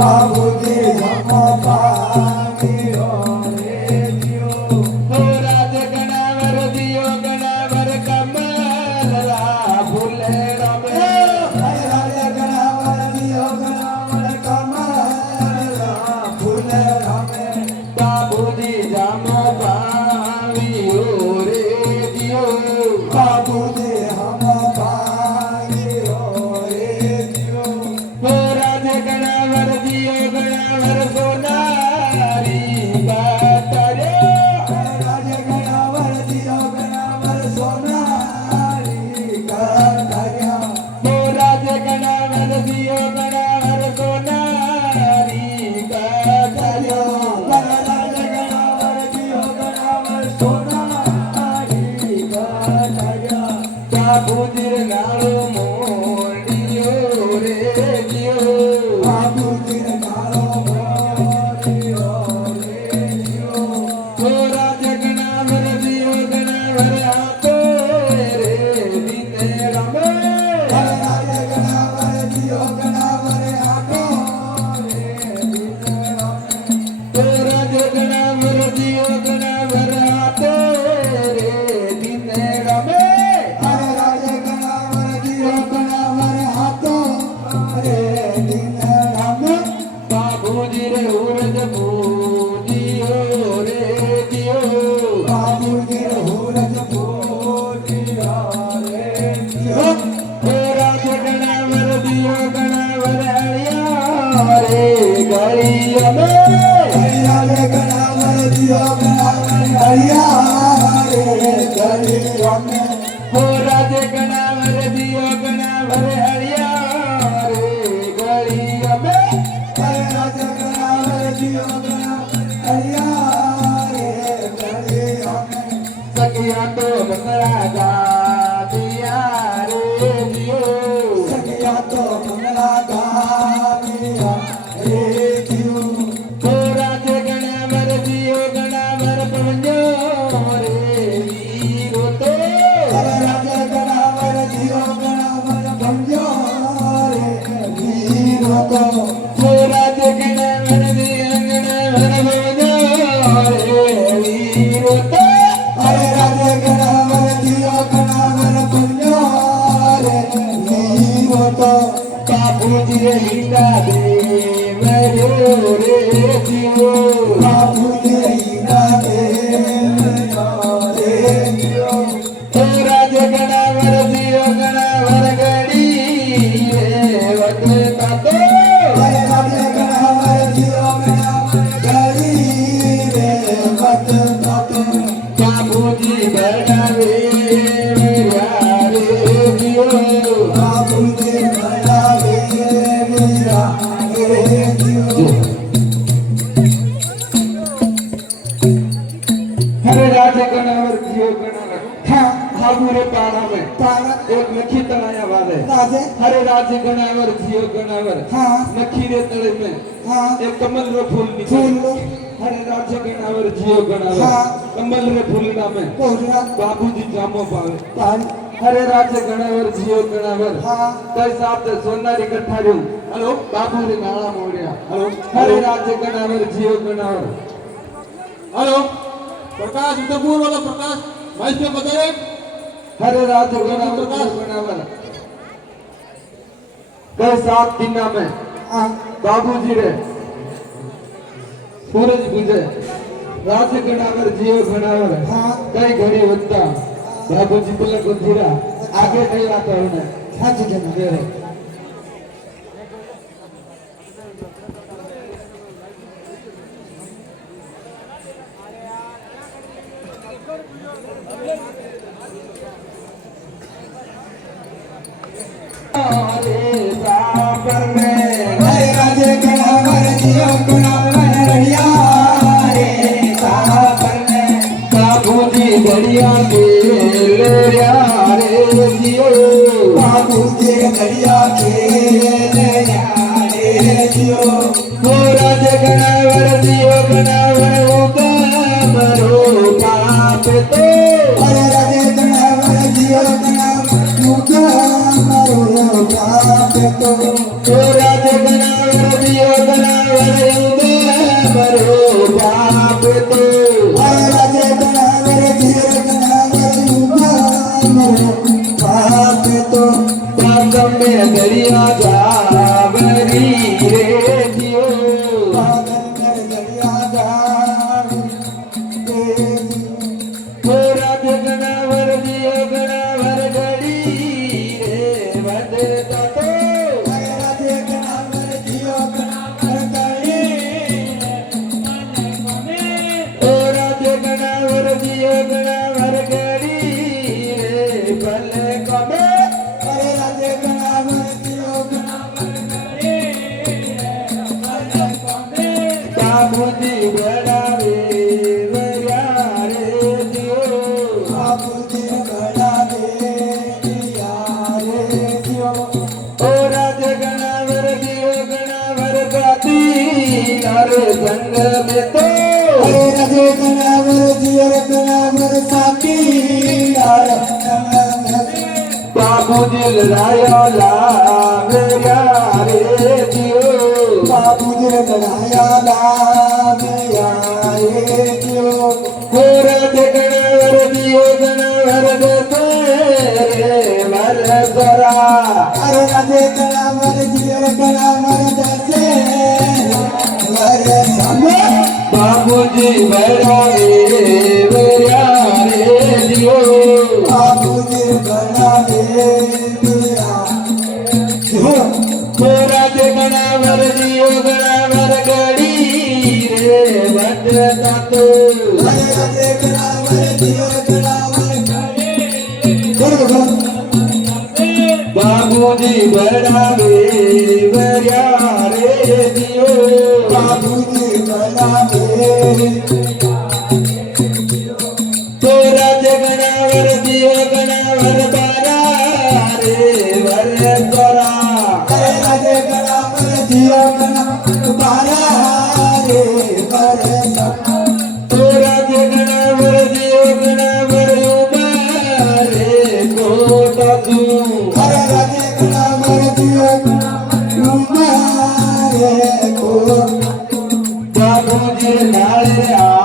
બાબુજી જમો પામ્યો રે દિયો હો રાજ ગણાવર દિયો ગણાવર કમલા ફૂલે રમે રાજ ગણાવર દિયો ગણાવર કમલા ફૂલે રમે બાબુજી જમો પામ્યો રે દિયો બાબુજી જમો પામ્યો રે દિયો હો રાજ ગણાવર દિયો ગણાવર સોનારી બાતરે રાજ ગણાવર દિયો ગણાવર સોનારી કાઢ્યા હો રાજ ગણાવર દિયો ગણાવર સોનારી કાઢ્યો રાજ ગણાવર દિયો ગણાવર સોનારી કાઢ્યા બાબુજી નાળો મોડિયો રે દિયો બાબુજી મારો મોરિયો રે દિયો હો રાજ ગણાવર દિયો ગણાવર આપો રે દિને રમે રાજ ગણાવર દિયો ગણાવર આટો રે દિન હો રાજ ગણાવર દિયો ગણાવર આપો રે દિને રમે રાજ ગણાવર દિયો ગણાવર આટો રે દિન રામે બાબુજી રે ઉરજ પૂજ્યો રે દિયો બાબુજી હુરજ પૂજ્યો રે દિયો હો રાજ ગણાવર દિયો ગણાવર હળિયા રે ગળી અમે રાજ ગણાવર દિયો ગણાવર હરિયા રે ગલી રમે હો રાજ ગણાવર દિયો ગણાવર હળિયા રે ગળી અમે રાજ ગણાવર દિયો ગણાવર હરિયા રે ગલી રમે સખિયા તો બંગલા ગાદિયા રે દિયો સખિયા તો મંગલા ગામિયા રે દિયો હો રાજ ગણાવર દિયો ગણાવર પવંજો રે વીરો તો રાજ ગણાવર દિયો ગણાવર ભંજો રે વીરો તો હો રાજ ગણાવર દિયો ગણાવર પવંજો રે વીરો તો રાજ ગણાવર દિયો ગણાવર ભંજો રે વીરો તો બાપુજી રે લીલા દેવ રે દિયો બાબુજી હીરા દેવ રે દિયો હો રાજ ગણાવર દિયો ગણાવર ગડી રે વટતા તો રાજ ગણાવર દિયો ગણાવર ગળી રે વત તો બાપુજી બનાવે રા રે દિયો બાબુજી બનાવે વીરા રે દિયો હરે રાજ ગણાવર દિયો ગણાવર હા હાગુરે પાડાવે તારા એક નખી તણાયા વારે રાજે હરે રાજ ગણાવર દિયો ગણાવર હા નખી રે તળે में હા एक कमल रो फूल निकले ફૂલ हरे राज्य गणावर जियो गणावर हाँ। कमल रे फूलना में કોરા बाबूजी जामो पावे પાણી हरे राज्य गणावर जियो गणावर હા कई साथ सोनारी इकट्ठा रहो हेलो बाबू रे नाला मोड़िया हेलो हरे राज्य गणावर जियो गणावर हेलो प्रकाश उदयपुर वाला प्रकाश भाई से बताए हरे राज्य गणावर जियो गणावर कई सात दिन में હા बाबूजी रे सूरज बुझे राज गणावर जियो गणावर हाँ। कई घड़ी वत्ता बाबूजी पलक गुंजीरा आगे नहीं आता उन्हें સાચું છે मेरे सापर में રાજ ગણાવર દિયો ગણાવર હરિયા રે સાપર ને बाबूजी घड़िया के रे जियो બાબુજી ઘડિયા ખેલે રે દિયો हो राज गणावर जियो गणावर उगमरो पाप तो અરે રાજ ગણાવર દિયો ગણાવર મુકા મારો પાપ તો हो राज गणावर जियो गणावर બાપુજી બનાવે વર્યા રે જીઓ બાપુજી બનાવે દિયા રે જીઓ ઓ રાજ ગણાવર જીઓ ગણાવર ગાતી તારે સંગ में तो અરે રાજે ગણાવર જીઓ ગણાવર સાકી બાપુજી લડાયો લાવ્યા રે જીઓ બાપુજી બનાયા લાવ્યા રે જીઓ રાજ ગણાવર જીઓ ગણાવર ગાતી વર સરા અરે રાજે ગણાવર જીઓ ગણાવર દસે વર સામે બાપુજી બનાવે વર્યા રે જીઓ બાપુજી બનાવે દિયા રાજ ગણાવર જીઓ ગણાવર ગડી રે વટતા તો અરે રાજે ગણાવર જીઓ ગણાવર બરોબર બાપુજી બનાવે વર્યા રે જીઓ બાપુજી બનાવે રાજ ગણાવર જીઓ ગણાવર બારા રે વરસરા અરે રાજે ગણાવર જીઓ ગણાવર બારા રે વરસા રાજ ગણાવર જીઓ ગણાવર ઉમા રે કોટ તું અરે રાજે ગણાવર જીઓ ઉમારે કો બાપુજી નાળે